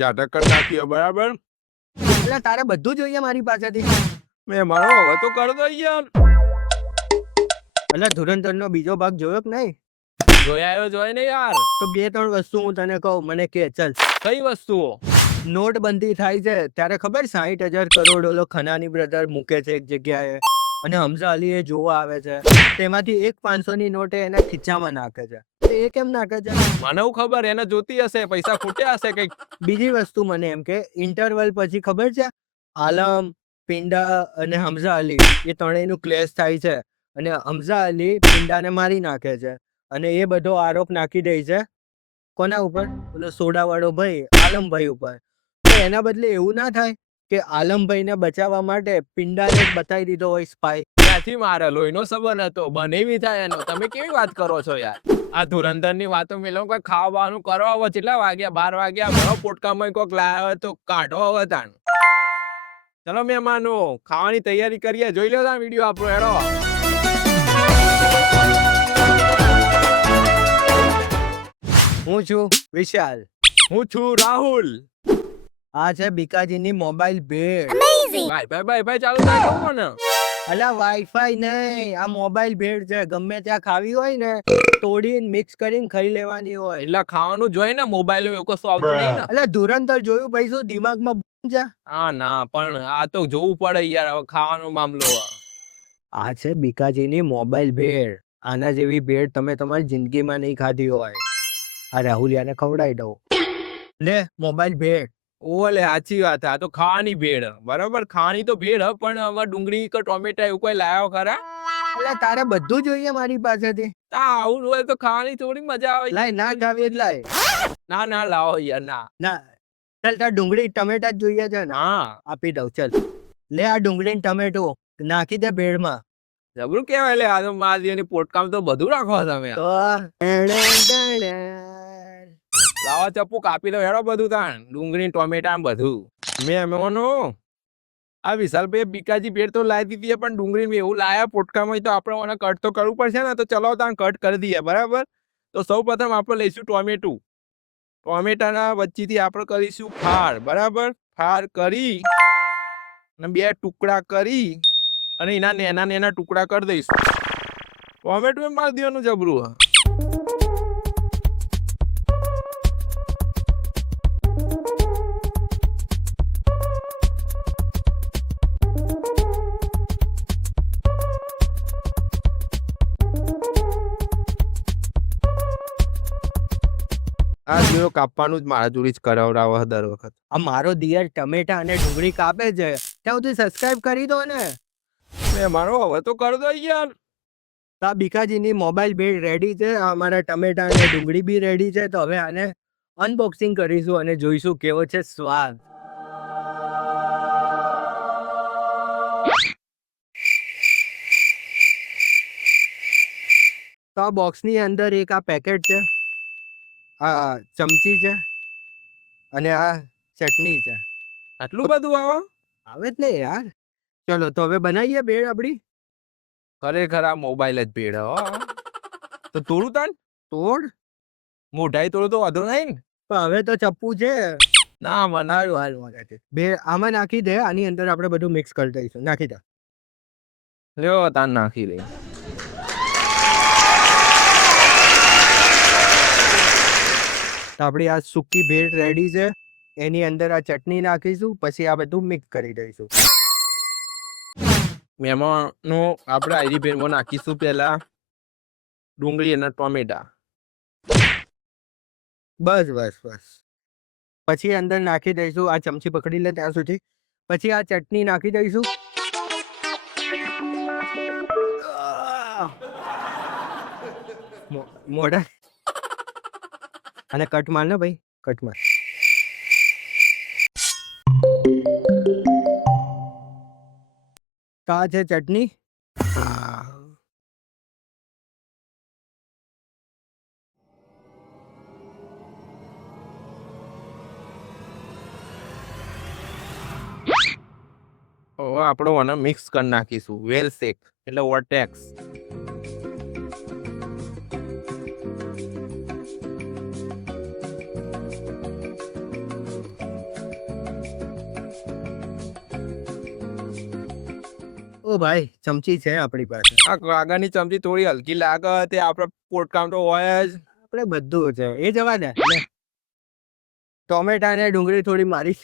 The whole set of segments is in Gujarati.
જાટક કરી નાખ્યો બરાબર. એટલે તારે બધું જોઈએ મારી પાસેથી. મેં મારો હવે તો કર દો યાર. એટલે ધુરંધર નો બીજો ભાગ જોયો કે નહીં? જોઈ ને યાર. તો 2-3 વસ્તુ હું તને કહું, મને કે ચાલ. કઈ વસ્તુઓ? નોટબંધી થાય છે ત્યારે ખબર 60,000 કરોડ ઓલો ખનાની બ્રધર મૂકે છે એક જગ્યાએ, અને હમઝા અલી એ જોવા આવે છે, તેમાંથી એક 500 ની નોટ એના ખીચામાં નાખે છે. એ કેમ નાખે છે? મને ખબર, એને જોતી હશે, પૈસા ખૂટ્યા હશે કઈક. બીજી વસ્તુ મને એમ કે ઇન્ટરવલ પછી ખબર છે આલમ, પિંડા અને હમઝા અલી એ ત્રણેયનું ક્લેશ થાય છે, અને હમઝા અલી પિંડાને મારી નાખે છે, અને એ બધો આરોપ નાખી દે છે કોના ઉપર? ઓલો સોડાવાળો ભાઈ આલમભાઈ ઉપર. તો એના બદલે એવું ના થાય કે આલમભાઈને બચાવવા માટે પિંડાને જ બતાવી દીધો હોય સ્પાય? ક્યાંથી મારે લોહીનો સંબંધ હતો, બનેવી થાય એનો. તમે કેવી વાત કરો છો યાર? આ ધુરંધર ની વાતો મેલો, કોઈ ખાવાનું કરો હવે. કેટલા વાગ્યા? 12 વાગ્યા. મારો પોટકામાં કોક લાવ્યો તો કાઢો હવે તાણ. ચલો મહેમાનો, ખાવાની તૈયારી કરીએ. જોઈ લો તાણ વિડીયો આપણો. હેડો. હું છું વિશાલ. હું છું રાહુલ. આ છે બીકાજીની મોબાઈલ ભેળ. ભાઈ ચાલુ થાય ને. અલા વાઈફાઈ નહીં, આ મોબાઈલ ભેળ છે. ગમે ત્યાં ખાવી હોય ને તોડીને મિક્સ કરીને ખાઈ લેવાની હોય. એટલે ખાવાનું જોઈ ને, મોબાઈલ એવું કશું આવતું નહીં ને. એટલે ધુરંધર જોયું ભાઈ, શું દિમાગમાં છે? હા ના, પણ આ તો જોવું પડે યાર, હવે ખાવાનો મામલો. આ છે બીકાજીની મોબાઈલ ભેળ. આના જેવી ભેળ તમે તમારી જિંદગીમાં નહીં ખાધી હોય. આ રાહુલિયાને ખવડાવી દઉં. લે મોબાઈલ ભેળ. ઓલે સાચી વાત. આ તો ખાવાની ભેળ બરાબર. ખાવાની તો ભેળ, પણ આમાં ડુંગળી કે ટોમેટા એવું કોઈ લાવ્યો ખરા? એટલે તારે બધું જોઈએ મારી પાસેથી. આવું હોય તો ખાવાની થોડી મજા આવે. લાય, ના ખાવી એટલે લાય. ના લાવો યાર. ના ચાલ, તાર ડુંગળી ટમેટા જ જોઈએ છે ને? હા, આપી દઉં. ચાલ લે, આ ડુંગળી ટમેટો નાખી દે ભેળમાં. જબરું કેવાય. લે આ તો મારી પોટકામ તો બધું રાખો તમે. લાવો ચપ્પુ, કાપી દો. હેડો બધું તાણ, ડુંગળી ટોમેટા બધું. મહેમાનો, આ વિશાલભાઈ બીકાજી ભેળ તો લાવી દીધી, પણ ડુંગળી એવું લાયા પોટકામાં, તો આપણે મને કટ તો કરવું પડશે ને. તો ચલો તાણ કટ કરી દઈએ બરાબર. તો સૌ પ્રથમ આપણે લઈશું ટોમેટું. ટોમેટાના વચ્ચેથી આપણે કરીશું ફાળ બરાબર. ફાળ કરી અને 2 ટુકડા કરી અને એના નેના ટુકડા કરી દઈશું. ટોમેટું મારી દેવાનું જબરું. આ જીરો કાપવાનું જ મારા જોડી જ કરાવડાવો દર વખત. આ મારો દિયર ટમેટા અને ડુંગળી કાપે છે, ત્યાં સુધી સબસ્ક્રાઇબ કરી દો ને. મારો હવે તો કરી દો યાર. આ બીકાજીની મોબાઈલ ભેળ રેડી છે. અમારા ટમેટા અને ડુંગળી બી રેડી છે. તો હવે આને અનબોક્સિંગ કરીશું અને જોઈશું કેવો છે સ્વાદ. તો આ બોક્સની અંદર એક આ પેકેટ છે, આ ચમચી છે, અને આ ચટણી છે. આટલું બધું આવે જ ને યાર. ચલો તો હવે બનાવીએ ભેળ આપડી. ખરેખર આ મોબાઈલ જ ભેળ. તો તોડું તાન? તોડ. મોઢાઈ તોડું તો વાંધો નહીં ને. પણ હવે તો ચપ્પુ છે. ના બનાવ્યું હાલ મગાતે ભેળ આમાં નાખી દે. આની અંદર આપણે બધું મિક્સ કરી દઈશું. નાખી દે. લ્યો તાન નાખી દે. તો આપણી આ સૂકી ભેળ રેડી છે. એની અંદર આ ચટણી નાખીશું, પછી આ બધું મિક્સ કરી દઈશું. મહેમાનો, આપણે આયરી ભેળમાં નાખીશું પહેલા ડુંગળી અને ટોમેટા. બસ. પછી અંદર નાખી દઈશું, આ ચમચી પકડી લે ત્યાં સુધી. પછી આ ચટણી નાખી દઈશું. મોઢા અને કટ માર ને ભાઈ, કટ માર. તો આ છે ચટણી. હવે આપણે આને મિક્સ કરી નાખીશું. વેલ શેક એટલે વોટેક્સ. ઓ ભાઈ ચમચી છે આપણી પાસે. આ કાગળની ચમચી થોડી હલકી લાગે તે આપણે પોટકામ તો હોય જ. આપણે બધું છે એ જવા દે લે. ટોમેટા ને ડુંગળી થોડી મારી.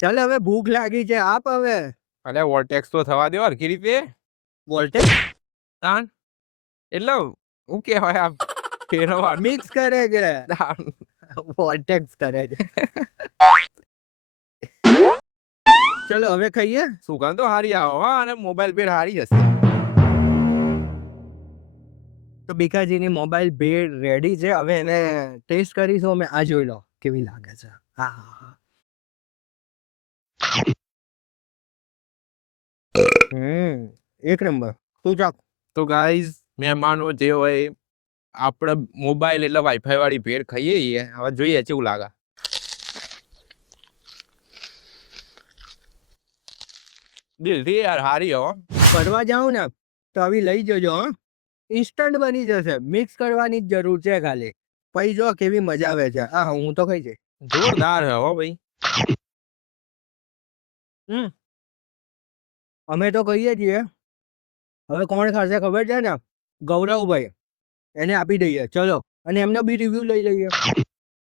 ચાલ હવે ભૂખ લાગી છે આપ હવે. અલે વોટેક્સ તો થવા દો હરખી રીતે. વોલ્ટેજ તાન એટલે હું કહેવાય આમ ફેરવવા મિક્સ કરે છે. તાન. વોલ્ટેક્સ કરે છે. ચલો હવે ખાઈએ. સુગંધ તો હારી આવે હો અને મોબાઈલ પેડ હારી હશે. તો બીકાજીની મોબાઈલ ભેળ રેડી છે હવે એને ટેસ્ટ કરીશું અમે. આ જોઈ લો કેવી લાગે છે. હા હા હા. એક નંબર. તું ચાખ. તો ગાઈઝ મહેમાનો જે હોય આપણે મોબાઈલ એટલે વાઈફાઈ વાળી ભેળ ખાઈએ છીએ. હવે જોઈએ કેવું લાગે. દિલથી યાર હારી હો. ફરવા જાઉં ને તો આવી લઈ જજો હો. ઇન્સ્ટન્ટ બની જશે. મિક્સ કરવાની જ જરૂર છે ખાલી. પછી જો કેવી મજા આવે છે. હા હું તો ખાઈ જઈશ. જોરદાર હે હો ભાઈ. અમે તો કહીએ છીએ. હવે કોણ ખાશે ખબર છે ને? ગૌરવભાઈ. એને આપી દઈએ ચલો. અને એમનો બી રિવ્યુ લઈ લઈએ.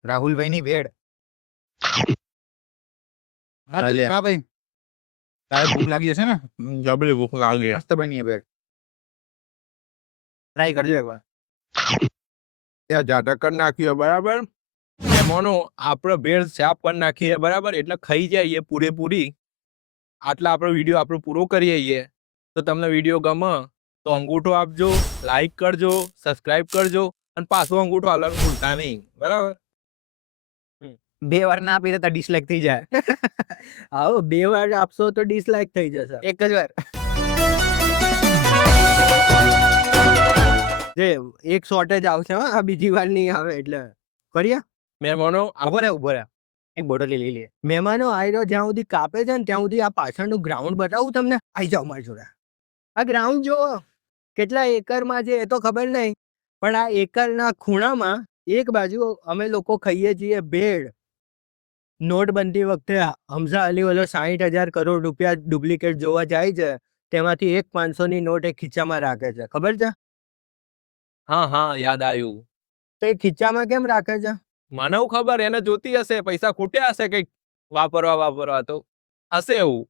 રાહુલભાઈની ભેળ. હા અલ્યા. હા ભાઈ તારે ભૂખ લાગી હશે ને? જબરી ભૂખ લાગી. મસ્ત બની ભેળ. ટ્રાય કરજો એકવાર. ત્યાં ઝાટક કરી નાખ્યું બરાબર. મહેમાનો આપણે ભેળ સાફ કરી નાખીએ બરાબર એટલે ખાઈ જઈએ પૂરેપૂરી. આટલા આપણો વિડીયો આપણો પૂરો કરીએ છીએ. તો તમને વિડીયો ગમે તો અંગૂઠો આપજો, લાઈક કરજો, સબસ્ક્રાઇબ કરજો અને પાછો અંગૂઠો હાલવાનું ભૂલતા નહીં બરાબર. 2 વાર ના આપી તો ડિસલાઈક થઈ જાય. આવો 2 વાર આપશો તો ડિસલાઈક થઈ જશે. એક જ વાર. જે એક શોર્ટેજ આવશે હો, આ બીજી વાર નહીં આવે એટલે. કરીએ મહેમાનો ઉભો રહે એક બોટલ લઈ લઈએ. મહેમાનો આયરો જ્યાં સુધી કાપે છે ને ત્યાં સુધી આ પાછળનું ગ્રાઉન્ડ બતાવું તમને. આઈ જાઓ મારી જોડે. આ ગ્રાઉન્ડ જો કેટલા એકરમાં છે એ તો ખબર નહીં પણ આ એકરના ખૂણામાં એક બાજુ અમે લોકો ખાઈએ છીએ ભેળ. નોટબંધી વખતે હમઝા અલી વાલો 60,000 કરોડ રૂપિયા ડુપ્લિકેટ જોવા જાય છે તેમાંથી એક 500ની નોટ એ ખીચામાં રાખે છે ખબર છે? હા હા યાદ આવ્યું. તો એ ખીચામાં કેમ રાખે છે? મને ખબર એને જોતી હશે પૈસા ખૂટ્યા હશે કઈક વાપરવા તો હશે એવું.